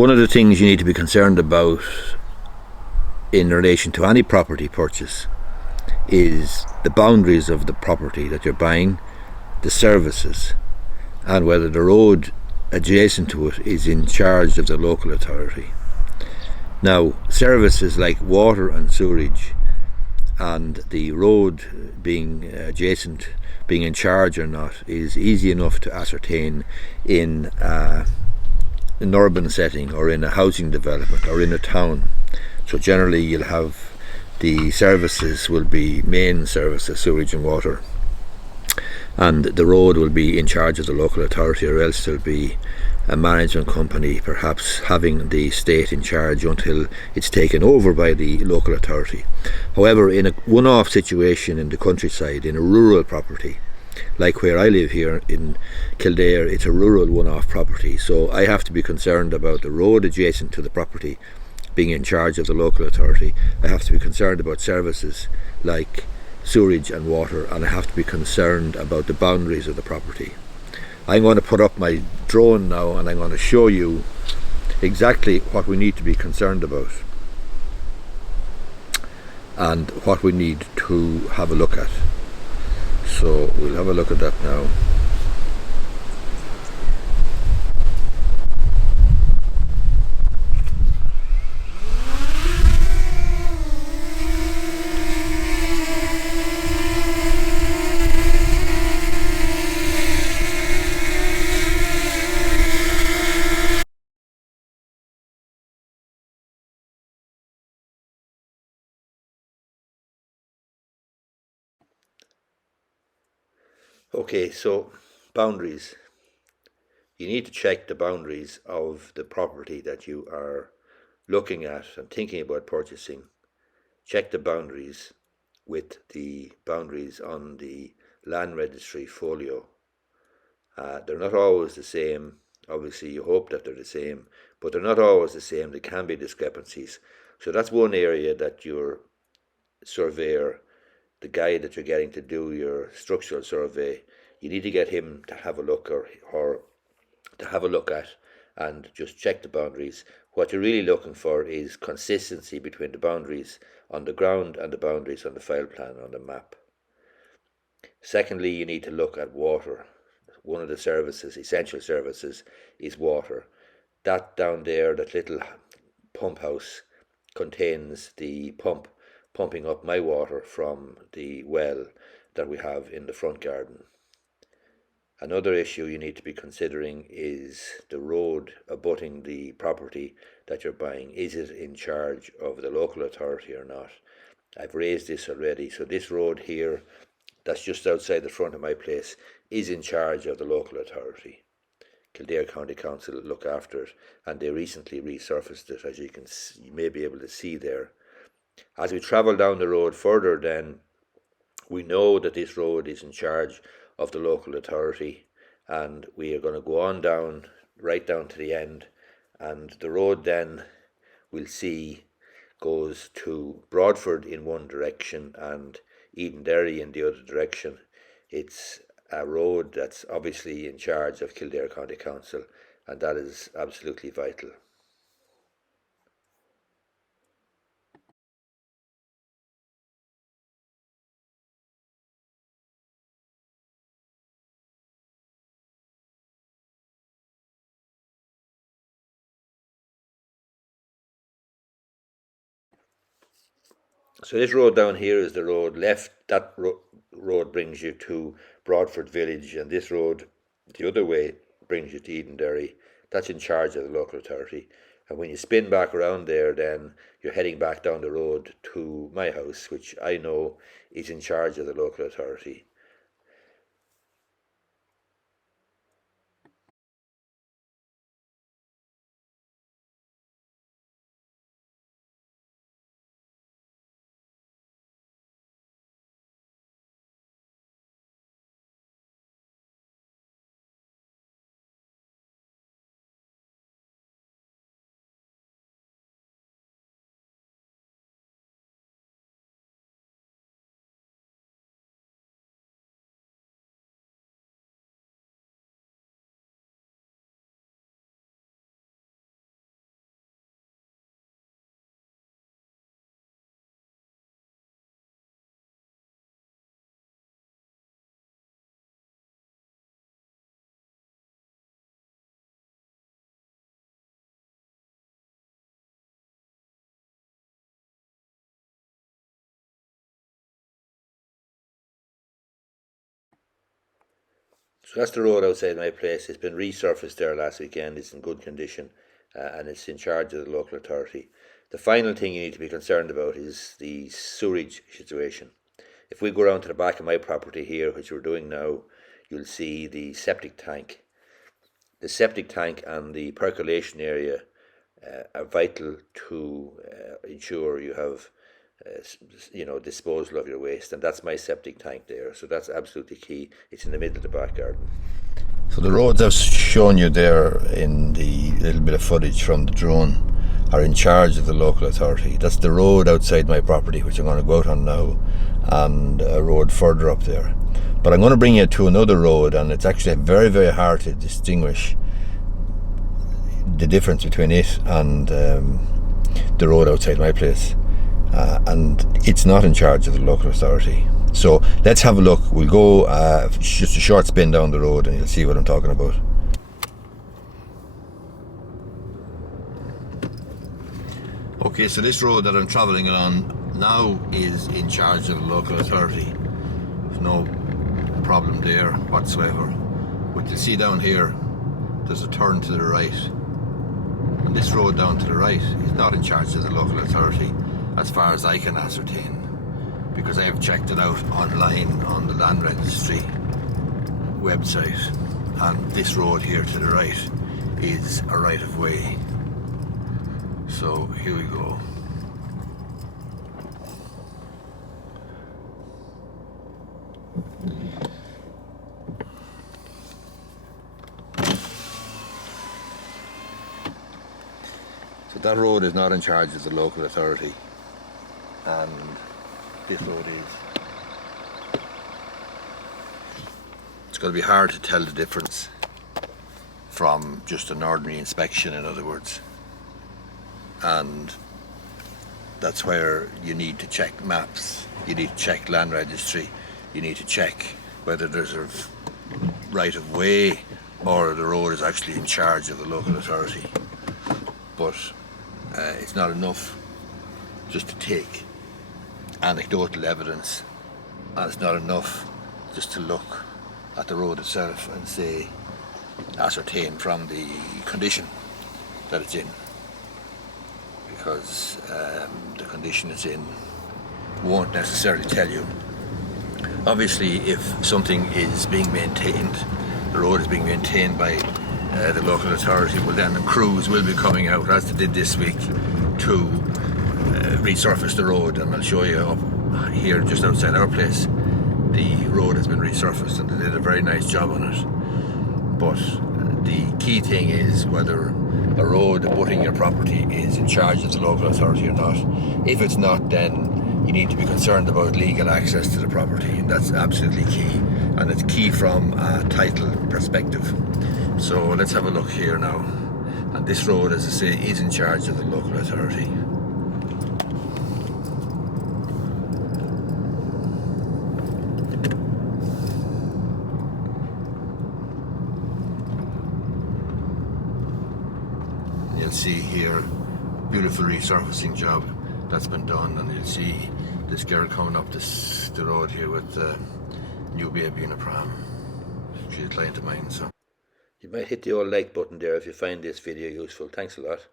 One of the things you need to be concerned about in relation to any property purchase is the boundaries of the property that you're buying, the services, and whether the road adjacent to it is in charge of the local authority. Now, services like water and sewerage and the road being adjacent, being in charge or not, is easy enough to ascertain in an urban setting or in a housing development or in a town. So generally you'll have the services will be main services, sewerage and water, and the road will be in charge of the local authority, or else there'll be a management company perhaps having the state in charge until it's taken over by the local authority. However, in a one-off situation in the countryside, in a rural property, like where I live here in Kildare, it's a rural one-off property, so I have to be concerned about the road adjacent to the property being in charge of the local authority. I have to be concerned about services like sewerage and water, and I have to be concerned about the boundaries of the property. I'm going to put up my drone now and I'm going to show you exactly what we need to be concerned about and what we need to have a look at. So we'll have a look at that now. Okay, so boundaries. You need to check the boundaries of the property that you are looking at and thinking about purchasing. Check the boundaries with the boundaries on the land registry folio. They're not always the same. Obviously, you hope that they're the same, but they're not always the same. There can be discrepancies. So that's one area that your surveyor, the guy that you're getting to do your structural survey, you need to get him to have a look or to have a look at and just check the boundaries. What you're really looking for is consistency between the boundaries on the ground and the boundaries on the file plan on the map. Secondly, you need to look at water. One of the services, essential services, is water. That down there, that little pump house, contains the pumping up my water from the well that we have in the front garden. Another issue you need to be considering is the road abutting the property that you're buying. Is it in charge of the local authority or not? I've raised this already. So this road here, that's just outside the front of my place, is in charge of the local authority. Kildare County Council look after it, and they recently resurfaced it, as you may be able to see there. As we travel down the road further, then we know that this road is in charge of the local authority, and we are going to go on down, right down to the end, and the road then we'll see goes to Broadford in one direction and Edenderry in the other direction. It's a road that's obviously in charge of Kildare County Council, and that is absolutely vital. So this road down here is the road left. That road brings you to Broadford Village, and this road the other way brings you to Edenderry. That's in charge of the local authority. And when you spin back around there, then you're heading back down the road to my house, which I know is in charge of the local authority. So that's the road outside my place. It's been resurfaced there last weekend. It's in good condition, and it's in charge of the local authority. The final thing you need to be concerned about is the sewerage situation. If we go around to the back of my property here, which we're doing now, you'll see the septic tank. The septic tank and the percolation area are vital to ensure you have disposal of your waste, and that's my septic tank there. So that's absolutely key. It's in the middle of the back garden. So the roads I've shown you there in the little bit of footage from the drone are in charge of the local authority. That's the road outside my property, which I'm going to go out on now, and a road further up there. But I'm going to bring you to another road, and it's actually very, very hard to distinguish the difference between it and the road outside my place. And it's not in charge of the local authority. So let's have a look. We'll go just a short spin down the road and you'll see what I'm talking about. Okay, so this road that I'm travelling along now is in charge of the local authority. There's no problem there whatsoever. But you'll see down here, there's a turn to the right. And this road down to the right is not in charge of the local authority, as far as I can ascertain, because I have checked it out online on the land registry website, and this road here to the right is a right of way. So here we go. So that road is not in charge of the local authority, and this road is. It's going to be hard to tell the difference from just an ordinary inspection, in other words, and that's where you need to check maps, you need to check land registry, you need to check whether there's a right of way or the road is actually in charge of the local authority. But it's not enough just to take anecdotal evidence, and it's not enough just to look at the road itself and say, ascertain from the condition that it's in, because the condition it's in won't necessarily tell you. Obviously, if something is being maintained, the road is being maintained by the local authority, well then the crews will be coming out, as they did this week, to resurface the road, and I'll show you up here just outside our place. The road has been resurfaced and they did a very nice job on it. But the key thing is whether a road abutting your property is in charge of the local authority or not. If it's not, then you need to be concerned about legal access to the property, and that's absolutely key, and it's key from a title perspective. So let's have a look here now, and this road, as I say, is in charge of the local authority. You'll see here, beautiful resurfacing job that's been done, and you'll see this girl coming up the road here with a new baby in a pram. She's a client of mine, so. You might hit the old like button there if you find this video useful. Thanks a lot.